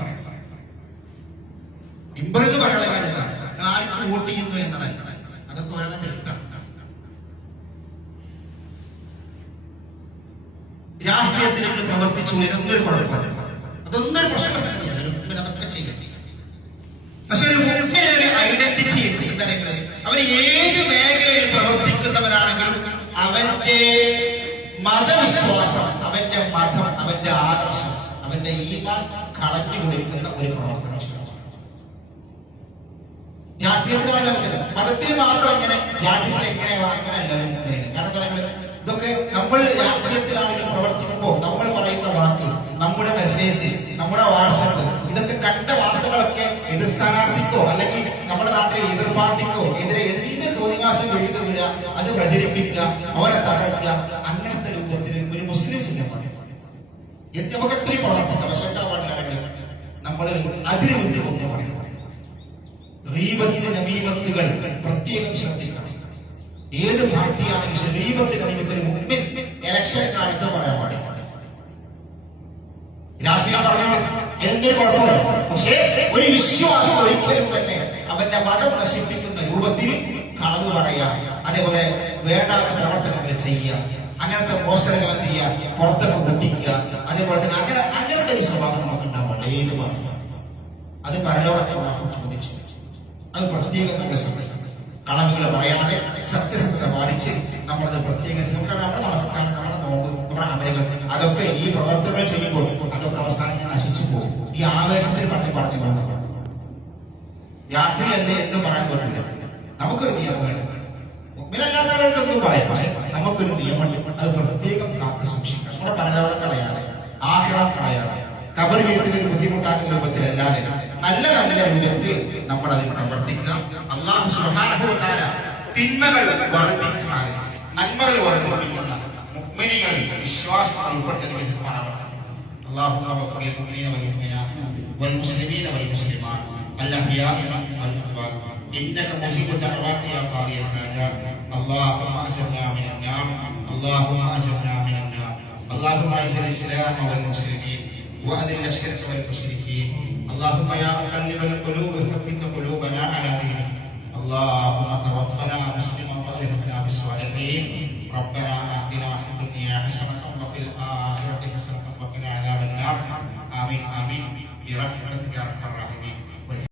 ഇമ്പറെന്ന് പറയാനുള്ള കാര്യമാണ്. ആർക്ക് വോട്ട് ചെയ്യുന്നു എന്നതല്ല, അതൊക്കെ അവനവന്റെ ഇഷ്ടമാണ്. രാഷ്ട്രീയത്തിലേക്ക് പ്രവർത്തിച്ചു എന്നൊരു കുഴപ്പമില്ല, അതൊന്നൊരു പ്രശ്നം തന്നെയാണ്. അതൊക്കെ ചെയ്യാം. പക്ഷെ ഒരു മുഖ്യനൊരു ഐഡന്റിറ്റി ഉണ്ട്. എന്താ, അവൻ ഏത് മേഖലയിൽ പ്രവർത്തിക്കുന്നവരാണെങ്കിലും അവന്റെ മതവിശ്വാസം, അവന്റെ മതം, അവന്റെ ആദർശം, അവന്റെ ഈമാൻ കളഞ്ഞു കുടിക്കുന്ന ഒരു പ്രവർത്തനം. രാഷ്ട്രീയത്തിലാണ് മതത്തിന് മാത്രം ഇങ്ങനെ, രാഷ്ട്രീയത്തിൽ എങ്ങനെയാ അങ്ങനെയല്ല. കാരണം ഇതൊക്കെ നമ്മൾ രാഷ്ട്രീയത്തിലാണെങ്കിലും പ്രവർത്തിക്കുമ്പോൾ നമ്മൾ പറയുന്ന വാക്ക്, നമ്മുടെ മെസ്സേജ്, നമ്മുടെ വാട്സപ്പ്, ഇതൊക്കെ കണ്ട വാർത്തകളൊക്കെ എതിർ സ്ഥാനാർത്ഥിക്കോ അല്ലെങ്കിൽ നമ്മുടെ നാട്ടിലെ എതിർ പാർട്ടിക്കോ എതിരെ എന്ത് തോന്നിവാസം എഴുതുക, അത് പ്രചരിപ്പിക്കുക, അവരെ തകർക്കുക, അങ്ങനത്തെ രൂപത്തിൽ ഒരു മുസ്ലിം ചിഹ്നം നമുക്ക് എത്രയും പ്രവർത്തിക്കാം. പക്ഷെ എന്താ പറയുക, നമ്മൾ അതിന് മുന്നിൽ ഒന്ന് പറയുന്നത് നമീമത്തുകൾ പ്രത്യേകം ശ്രദ്ധിക്കണം. ഏത് പാർട്ടിയാണെങ്കിലും നമീമത്തിന് മുമ്പിൽ ഇലക്ഷൻ കാലത്ത് പറയാൻ പാടില്ല. രാഷ്ട്രീയം പറഞ്ഞു എന്തൊരു കുഴപ്പമില്ല, പക്ഷേ ഒരു വിശ്വാസം ഒരിക്കലും തന്നെ അവന്റെ മതം നശിപ്പിക്കുന്ന രൂപത്തിൽ കളവ് പറയാ, അതേപോലെ വേണ്ടാത്ത പ്രവർത്തനങ്ങൾ ചെയ്യുക, അങ്ങനത്തെ പോസ്റ്ററുകൾ ചെയ്യുക, പുറത്തൊക്കെ പൊട്ടിക്കുക, അതേപോലെ തന്നെ അങ്ങനത്തെ ഒരു സ്വഭാവം നമുക്ക് ഉണ്ടാവാൻ ഏത് പറഞ്ഞു. അത് പരലോകത്തെ ചോദിച്ചു. അത് പ്രത്യേകം നമ്മുടെ ശ്രമിക്കണം. കളവുകൾ പറയാതെ സത്യസന്ധത പാലിച്ച് നമ്മളത് പ്രത്യേകം ശ്രമിക്കണം. നമ്മുടെ നമസ്കാരം, നമ്മുടെ നോമ്പ്, നമ്മുടെ അമലുകൾ, അതൊക്കെ ഈ പ്രവർത്തനങ്ങൾ ചെയ്യുമ്പോൾ അതൊക്കെ അവസാനം നശിച്ചു പോകും. ഈ ആവേശത്തിൽ പറഞ്ഞു രാഷ്ട്രീയല്ലേ എന്ന് പറയാൻ പറ്റില്ല. നമുക്കൊരു നിയമം വേണം. മുമ്പിലല്ലാത്തവർക്കൊന്നും പറയാം, പക്ഷെ നമുക്കൊരു നിയമമുണ്ട്. അത് പ്രത്യേകം കാത്തു സൂക്ഷിക്കണം. നമ്മുടെ പരലോകം കളയാതെ, ആഖിറം കളയാതെ, ഖബർ ജീവിതത്തിന് ബുദ്ധിമുട്ടാകുന്ന രൂപത്തിലല്ലാതെ നല്ല നല്ല രൂപത്തിൽ നമ്മൾ അതിൽ പ്രവർത്തിക്കുക. അല്ലാഹു സുബ്ഹാനഹു വ തആല തിന്മകൾ വർദ്ധിക്കാതെ നന്മകൾ വർദ്ധിപ്പിക്കുന്ന മുഅ്മിനീങ്ങൾ, വിശ്വാസികൾ ഉൾപ്പെടുത്തുവാനാവട്ടെ. اللهم اغفر للمؤمنين والمؤمنات والمسلمين والمسلمات الاحياء والاموات انك مجيب الدعوات يا قاضي الحاجات. اللهم اجرنا من النار، اللهم اجرنا من النار. اللهم اعز الاسلام والمسلمين واذل الشرك والمشركين. اللهم يا مقلب القلوب ثبت قلوبنا على دينك. اللهم توفنا مسلما واغفرنا بالصالحين. ربنا